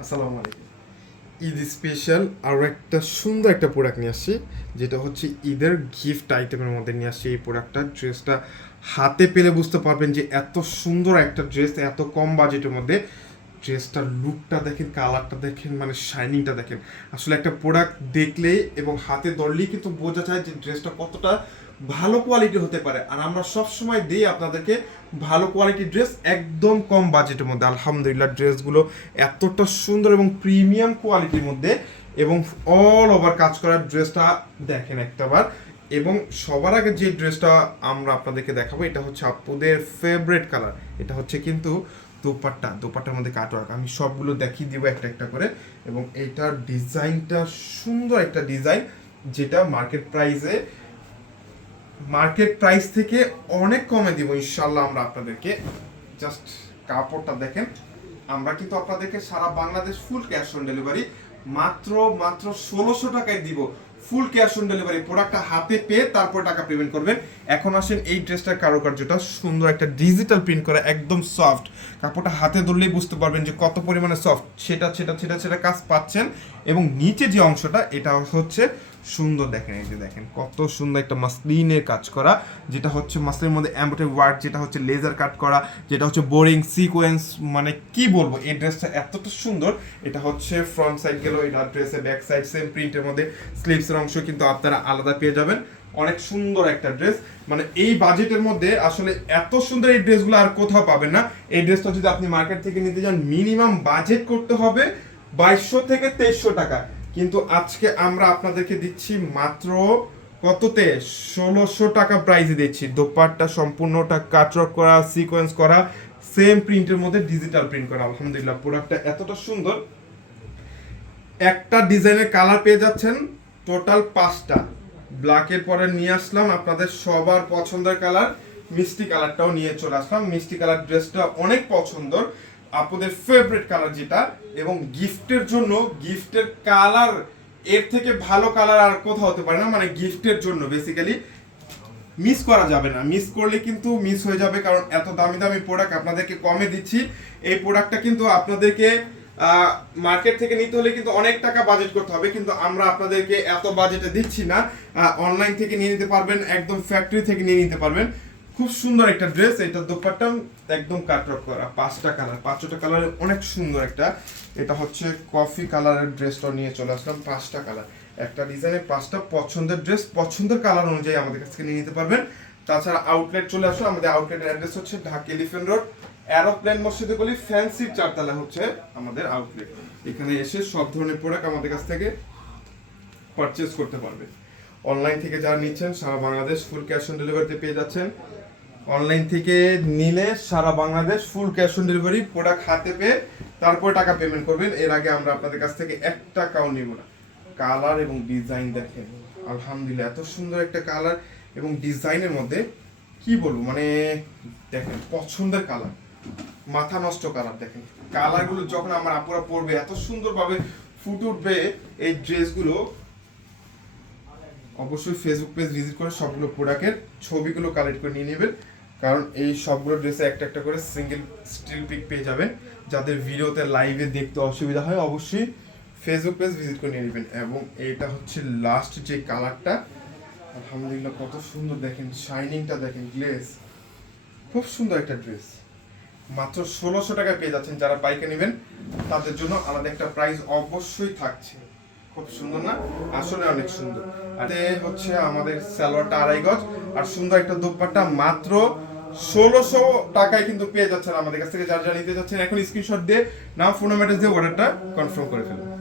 আসসালামু আলাইকুম। ঈদ স্পেশাল আরও একটা সুন্দর একটা প্রোডাক্ট নিয়ে আসছি, যেটা হচ্ছে ঈদের গিফট আইটেমের মধ্যে নিয়ে আসছি এই প্রোডাক্টটা ড্রেসটা হাতে পেলে বুঝতে পারবেন যে এত সুন্দর একটা ড্রেস এত কম বাজেটের মধ্যে। ড্রেসটার লুকটা দেখেন কালারটা দেখেন মানে শাইনিংটা দেখেন। আসলে একটা প্রোডাক্ট দেখলেই এবং হাতে ধরলেই কিন্তু বোঝা যায় যে ড্রেসটা কতটা ভালো কোয়ালিটি হতে পারে। আর আমরা সব সময় দিই আপনাদেরকে ভালো কোয়ালিটির ড্রেস একদম কম বাজেটের মধ্যে। আলহামদুলিল্লাহ ড্রেসগুলো এতটা সুন্দর এবং প্রিমিয়াম কোয়ালিটির মধ্যে এবং অল ওভার কাজ করার ড্রেসটা দেখেন একটাবার। এবং সবার আগে যে ড্রেসটা আমরা আপনাদেরকে দেখাবো, এটা হচ্ছে আপুদের ফেভারিট কালার এটা হচ্ছে কিন্তু দোপাট্টা। দোপাট্টার মধ্যে কাটওয়ার্ক আমি সবগুলো দেখিয়ে দিব একটা একটা করে। এবং এটার ডিজাইনটা সুন্দর একটা ডিজাইন যেটা মার্কেট প্রাইসে মার্কেট প্রাইস থেকে অনেক কমে দিব ইনশাল্লাহ আমরা আপনাদেরকে। জাস্ট কাপড়টা দেখেন, আমরা কিন্তু আপনাদেরকে সারা Bangladesh full cash on delivery মাত্র মাত্র ষোলোশো টাকায় দিব। ফুল ক্যাশ অন ডেলিভারি প্রোডাক্টটা হাতে পেয়ে তারপর টাকা পেমেন্ট করবেন। এখন আসেন এই ড্রেসটার কারুকার্যটা, সুন্দর একটা ডিজিটাল প্রিন্ট করা, একদম সফট কাপড়টা হাতে ধরলেই বুঝতে পারবেন যে কত পরিমাণে সফট সেটা সেটা সেটা সেটা কাজ পাচ্ছেন। এবং নিচে যে অংশটা, এটা হচ্ছে সুন্দর দেখেন, এই যে দেখেন, কত সুন্দর একটা মাসলিনের কাজ করা, যেটা হচ্ছে মাসলিনের মধ্যে এমব্রয়ডারি ওয়ার্ক যেটা হচ্ছে লেজার কাট করা, যেটা হচ্ছে বোরিং সিকোয়েন্স মানে কি বলব, এই ড্রেসটা এতটা সুন্দর, এটা হচ্ছে ফ্রন্ট সাইড গেল, এটা ড্রেসের ব্যাক সাইড সেম প্রিন্টের মধ্যে স্লিভসের অংশ কিন্তু আপনারা আলাদা পেয়ে যাবেন। অনেক সুন্দর একটা ড্রেস মানে এই বাজেটের মধ্যে আসলে এত সুন্দর এই ড্রেসগুলো আর কোথাও পাবেন না। এই ড্রেসটা যদি আপনি মার্কেট থেকে নিতে যান মিনিমাম বাজেট করতে হবে বাইশশো থেকে তেইশশো টাকা কিন্তু আজকে আমরা আপনাদেরকে দিচ্ছি মাত্র কততে? ষোলোশো টাকা প্রাইজে দিচ্ছি। দোপাট্টা সম্পূর্ণটা কাটরক করা সিকোয়েন্স করা সেম প্রিন্টের মধ্যে ডিজিটাল প্রিন্ট করা। আলহামদুলিল্লাহ প্রোডাক্টটা এতটা সুন্দর। একটা ডিজাইনের কালার পেয়ে যাচ্ছেন টোটাল পাঁচটা। ব্ল্যাকের পরে নিয়ে আসলাম আপনাদের সবার পছন্দের কালার মিষ্টি কালারটাও নিয়ে চলে আসলাম। মিষ্টি কালার ড্রেসটা অনেক পছন্দর। আপনাদের ফেভারিট কালার যেটা এবং গিফটের জন্য গিফটের কালারের থেকে ভালো কালার আর কোথাও হতে পারে না মানে গিফটের জন্য বেসিক্যালি মিস করা যাবে না। মিস করলে কিন্তু মিস হয়ে যাবে, কারণ এত দামি দামি প্রোডাক্ট আপনাদেরকে কমে দিচ্ছি। এই প্রোডাক্টটা কিন্তু আপনাদেরকে মার্কেট থেকে নিতে হলে কিন্তু অনেক টাকা বাজেট করতে হবে, কিন্তু আমরা আপনাদেরকে এত বাজেটে দিচ্ছি না। অনলাইন থেকে নিয়ে নিতে পারবেন, একদম ফ্যাক্টরি থেকে নিয়ে নিতে পারবেন। খুব সুন্দর একটা ড্রেস এটা দোপাট্টা একদম কাটরক করা, পাঁচটা কালার পাঁচটা কালার অনেক সুন্দর একটা, এটা হচ্ছে কফি কালারের ড্রেসটা নিয়ে চলে আসলাম, পাঁচটা কালার একটা ডিজাইনে পাঁচটা পছন্দের ড্রেস পছন্দের কালার অনুযায়ী আমাদের কাছ থেকে নিয়ে নিতে পারবেন। তাছাড়া আউটলেট চলে আসো আমাদের আউটলেটের অ্যাড্রেস হচ্ছে ঢাকা এলিফেন্ট রোড অ্যারোপ্লেন মসজিদে গলি ফ্যান্সির চারতলা হচ্ছে আমাদের আউটলেট এখানে এসে সব ধরনের প্রোডাক্ট আমাদের কাছ থেকে পারচেজ করতে পারবে। অনলাইন থেকে যারা নিচ্ছেন, সারা বাংলাদেশ ফুল ক্যাশ অন ডেলিভারিতে পেয়ে যাচ্ছেন। অনলাইন থেকে নিলে সারা Bangladesh full cash on delivery product হাতে পেয়ে তারপরে টাকা পেমেন্ট করবেন। এর আগে আমরা আপনাদের কাছ থেকে এক টাকাও নিব না। কালার এবং ডিজাইন দেখেন। আলহামদুলিল্লাহ, এত সুন্দর একটা কালার এবং ডিজাইনের মধ্যে কি বলব? মানে দেখেন, পছন্দের কালার মাথা নষ্ট কালার দেখেন। কালারগুলো যখন আমার আপুরা পরবে, এত সুন্দরভাবে ফুটে উঠবে এই ড্রেসগুলো অবশ্যই ফেসবুক পেজ ভিজিট করে সবগুলো প্রোডাক্টের ছবিগুলো কালেক্ট করে নিয়ে নেবেন। কারণ এই সবগুলো ড্রেসে একটা একটা করে সিঙ্গেল স্টিল পিক পেয়ে যাবেন। যাদের ভিডিওতে লাইভে দেখতে অসুবিধা হয়, অবশ্যই ফেসবুক পেজ ভিজিট করে নিয়ে নেবেন। এবং এইটা হচ্ছে লাস্ট যে কালারটা আলহামদুলিল্লাহ কত সুন্দর দেখেন শাইনিংটা দেখেন গ্লেস খুব সুন্দর একটা ড্রেস মাত্র ষোলোশো টাকায় পেয়ে যাচ্ছেন যারা বাইকে নেবেন, তাদের জন্য আলাদা একটা প্রাইস অবশ্যই থাকছে। খুব সুন্দর না? আসলে অনেক সুন্দর। আর হচ্ছে আমাদের সালোয়ারটা আড়াই গজ, আর সুন্দর একটা দোপাট্টা মাত্র ষোলোশো টাকায় কিন্তু পেয়ে যাচ্ছেন আমাদের কাছ থেকে। যার যা নিতে যাচ্ছেন এখন স্ক্রিনশট দিয়ে নাম ফোন ম্যাটেজ দিয়ে অর্ডারটা কনফার্ম করে ফেলুন।